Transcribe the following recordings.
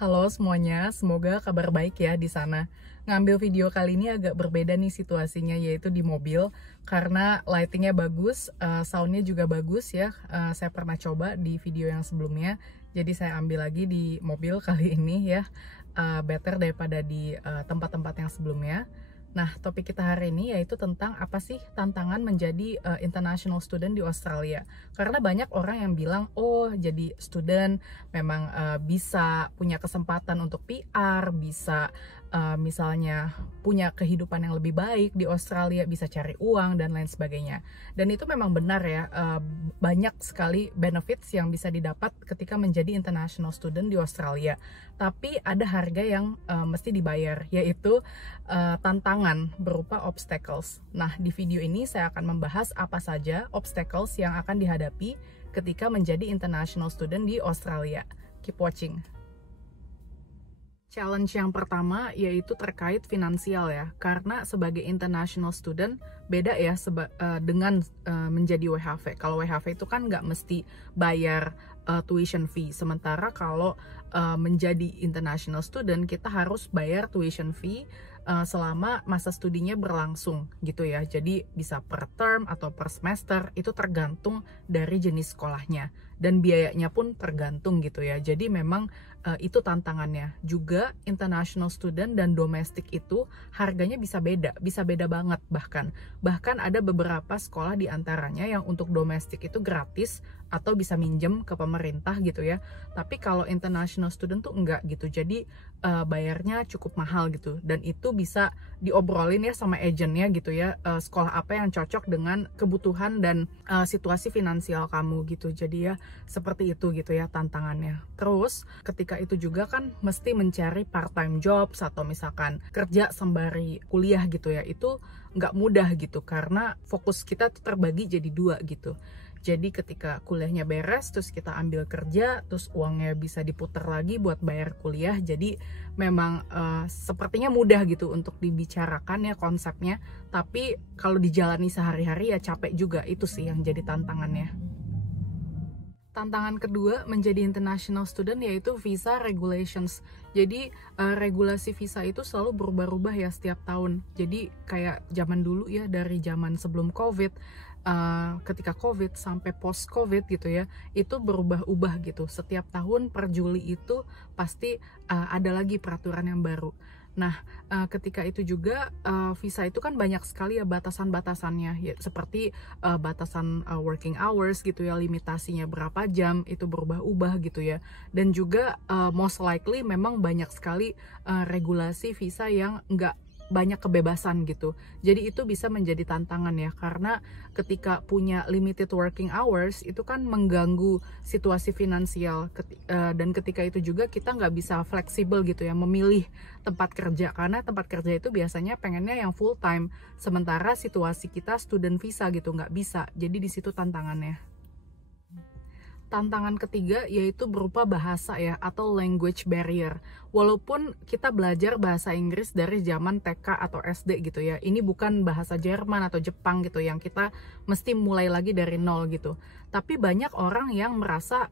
Halo semuanya, semoga kabar baik ya di sana. Ngambil video kali ini agak berbeda nih situasinya, yaitu di mobil karena lightingnya bagus, soundnya juga bagus ya. Saya pernah coba di video yang sebelumnya, jadi saya ambil lagi di mobil kali ini ya. Better daripada di tempat-tempat yang sebelumnya. Nah, topik kita hari ini yaitu tentang apa sih tantangan menjadi international student di Australia. Karena banyak orang yang bilang, oh jadi student memang bisa punya kesempatan untuk PR, bisa misalnya punya kehidupan yang lebih baik di Australia, bisa cari uang dan lain sebagainya. Dan itu memang benar ya, banyak sekali benefits yang bisa didapat ketika menjadi international student di Australia. Tapi ada harga yang mesti dibayar, yaitu tantangan berupa obstacles. Nah, di video ini saya akan membahas apa saja obstacles yang akan dihadapi ketika menjadi international student di Australia. Keep watching. Challenge yang pertama yaitu terkait finansial ya, karena sebagai international student beda ya dengan menjadi WHV. Kalau WHV itu kan nggak mesti bayar tuition fee, sementara kalau menjadi international student kita harus bayar tuition fee selama masa studinya berlangsung gitu ya. Jadi bisa per term atau per semester, itu tergantung dari jenis sekolahnya dan biayanya pun tergantung gitu ya. Jadi memang itu tantangannya. Juga international student dan domestik itu harganya bisa beda banget bahkan ada beberapa sekolah di antaranya yang untuk domestik itu gratis atau bisa minjem ke pemerintah gitu ya. Tapi kalau international student tuh enggak gitu. Jadi bayarnya cukup mahal gitu, dan itu bisa diobrolin ya sama agentnya gitu ya, sekolah apa yang cocok dengan kebutuhan dan situasi finansial kamu gitu. Jadi ya seperti itu gitu ya tantangannya. Terus ketika itu juga kan mesti mencari part time jobs atau misalkan kerja sembari kuliah gitu ya, itu nggak mudah gitu karena fokus kita tuh terbagi jadi dua gitu. Jadi ketika kuliahnya beres, terus kita ambil kerja, terus uangnya bisa diputar lagi buat bayar kuliah. Jadi memang sepertinya mudah gitu untuk dibicarakan ya konsepnya. Tapi kalau dijalani sehari-hari ya capek juga, itu sih yang jadi tantangannya. Tantangan kedua menjadi international student yaitu visa regulations. Jadi regulasi visa itu selalu berubah-ubah ya setiap tahun. Jadi kayak zaman dulu ya, dari zaman sebelum COVID, ketika COVID sampai post COVID gitu ya, itu berubah-ubah gitu. Setiap tahun per Juli itu pasti ada lagi peraturan yang baru. Nah, ketika itu juga visa itu kan banyak sekali ya batasan-batasannya ya, seperti batasan working hours gitu ya, limitasinya berapa jam itu berubah-ubah gitu ya. Dan juga most likely memang banyak sekali regulasi visa yang nggak banyak kebebasan gitu. Jadi itu bisa menjadi tantangan ya, karena ketika punya limited working hours itu kan mengganggu situasi finansial, dan ketika itu juga kita nggak bisa fleksibel gitu ya memilih tempat kerja, karena tempat kerja itu biasanya pengennya yang full time, sementara situasi kita student visa gitu nggak bisa. Jadi di situ tantangannya. Tantangan ketiga yaitu berupa bahasa ya, atau language barrier. Walaupun kita belajar bahasa Inggris dari zaman TK atau SD gitu ya, ini bukan bahasa Jerman atau Jepang gitu yang kita mesti mulai lagi dari nol gitu. Tapi banyak orang yang merasa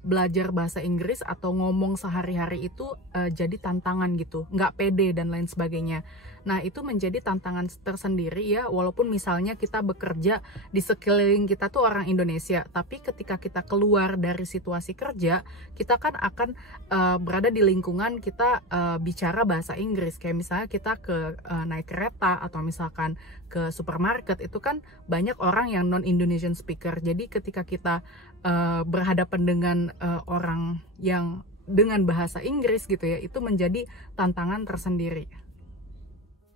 belajar bahasa Inggris atau ngomong sehari-hari itu jadi tantangan gitu, nggak pede dan lain sebagainya. Nah, itu menjadi tantangan tersendiri ya, walaupun misalnya kita bekerja di sekeliling kita tuh orang Indonesia, tapi ketika kita keluar dari situasi kerja, kita kan akan berada di lingkungan kita bicara bahasa Inggris. Kayak misalnya kita naik kereta atau misalkan ke supermarket, itu kan banyak orang yang non-Indonesian speaker. Jadi ketika kita berhadapan dengan orang yang dengan bahasa Inggris gitu ya, itu menjadi tantangan tersendiri.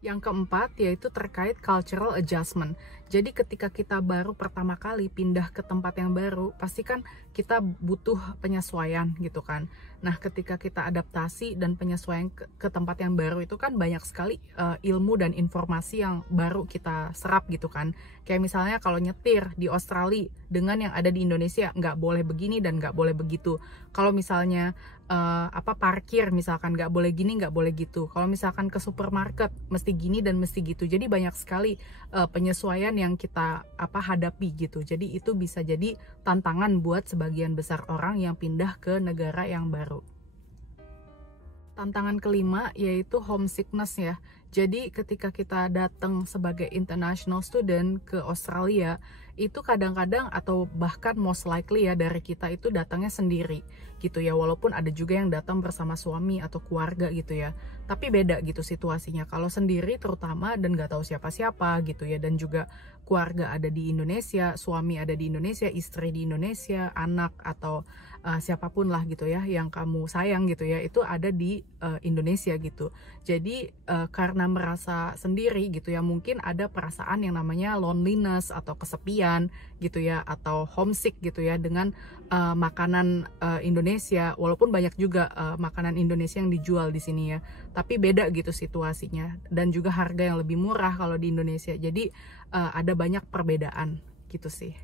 Yang keempat yaitu terkait cultural adjustment. Jadi ketika kita baru pertama kali pindah ke tempat yang baru, pasti kan kita butuh penyesuaian gitu kan. Nah, ketika kita adaptasi dan penyesuaian ke tempat yang baru itu kan banyak sekali ilmu dan informasi yang baru kita serap gitu kan. Kayak misalnya kalau nyetir di Australia dengan yang ada di Indonesia, nggak boleh begini dan nggak boleh begitu. Kalau misalnya parkir misalkan nggak boleh gini, nggak boleh gitu. Kalau misalkan ke supermarket mesti gini dan mesti gitu. Jadi banyak sekali penyesuaian yang kita hadapi gitu. Jadi itu bisa jadi tantangan buat sebagian besar orang yang pindah ke negara yang baru. Tantangan kelima yaitu homesickness ya. Jadi ketika kita datang sebagai international student ke Australia, itu kadang-kadang atau bahkan most likely ya dari kita itu datangnya sendiri gitu ya. Walaupun ada juga yang datang bersama suami atau keluarga gitu ya. Tapi beda gitu situasinya. Kalau sendiri terutama dan nggak tahu siapa-siapa gitu ya. Dan juga keluarga ada di Indonesia, suami ada di Indonesia, istri di Indonesia, anak atau siapapun lah gitu ya yang kamu sayang gitu ya, itu ada di Indonesia gitu. Jadi karena merasa sendiri gitu ya, mungkin ada perasaan yang namanya loneliness atau kesepian gitu ya, atau homesick gitu ya dengan makanan Indonesia. Walaupun banyak juga makanan Indonesia yang dijual di sini ya, tapi beda gitu situasinya, dan juga harga yang lebih murah kalau di Indonesia. Jadi ada banyak perbedaan gitu sih.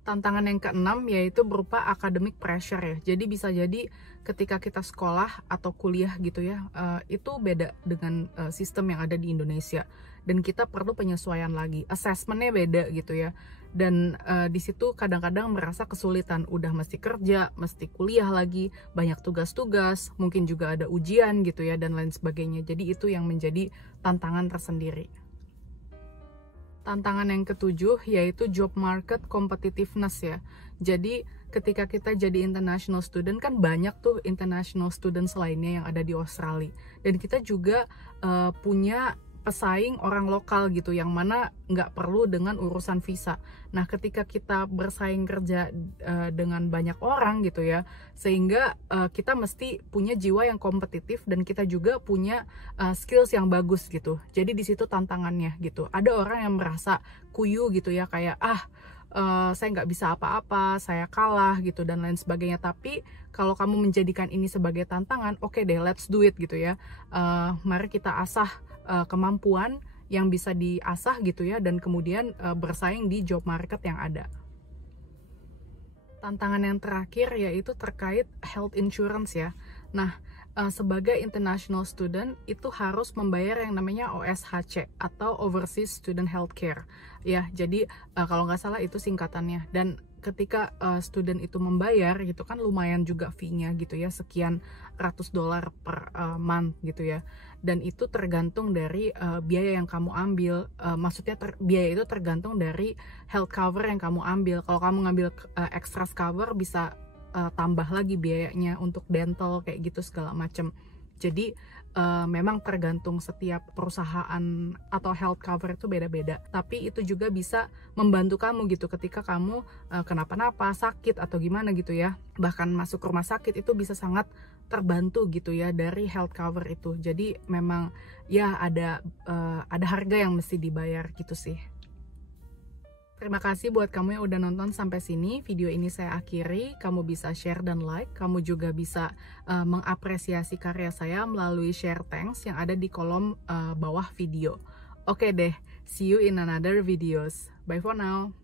Tantangan yang keenam yaitu berupa academic pressure ya. Jadi bisa jadi ketika kita sekolah atau kuliah gitu ya, itu beda dengan sistem yang ada di Indonesia. Dan kita perlu penyesuaian lagi. Assessmentnya beda gitu ya. Dan di situ kadang-kadang merasa kesulitan. Udah mesti kerja, mesti kuliah lagi, banyak tugas-tugas, mungkin juga ada ujian gitu ya, dan lain sebagainya. Jadi itu yang menjadi tantangan tersendiri. Tantangan yang ketujuh yaitu job market competitiveness ya. Jadi ketika kita jadi international student kan banyak tuh international students lainnya yang ada di Australia. Dan kita juga punya pesaing orang lokal gitu yang mana nggak perlu dengan urusan visa. Nah ketika kita bersaing kerja dengan banyak orang gitu ya, sehingga kita mesti punya jiwa yang kompetitif dan kita juga punya skills yang bagus gitu. Jadi di situ tantangannya gitu. Ada orang yang merasa kuyu gitu ya, kayak saya nggak bisa apa-apa, saya kalah gitu dan lain sebagainya. Tapi kalau kamu menjadikan ini sebagai tantangan, oke deh, let's do it gitu ya. Mari kita asah kemampuan yang bisa diasah gitu ya, dan kemudian bersaing di job market yang ada. Tantangan yang terakhir yaitu terkait health insurance ya. Nah, sebagai international student itu harus membayar yang namanya OSHC atau Overseas Student Healthcare ya. Jadi kalau nggak salah itu singkatannya. Dan ketika student itu membayar gitu kan lumayan juga fee-nya gitu ya, sekian ratus dolar per month gitu ya. Dan itu tergantung dari biaya yang kamu ambil. Maksudnya biaya itu tergantung dari health cover yang kamu ambil. Kalau kamu ngambil extra cover bisa tambah lagi biayanya untuk dental kayak gitu segala macam. Jadi memang tergantung setiap perusahaan atau health cover itu beda-beda. Tapi itu juga bisa membantu kamu gitu ketika kamu kenapa-napa, sakit atau gimana gitu ya. Bahkan masuk rumah sakit itu bisa sangat terbantu gitu ya dari health cover itu. Jadi memang ya ada harga yang mesti dibayar gitu sih. Terima kasih buat kamu yang udah nonton sampai sini. Video ini saya akhiri. Kamu bisa share dan like. Kamu juga bisa mengapresiasi karya saya melalui share thanks yang ada di kolom bawah video. Oke deh, see you in another videos. Bye for now.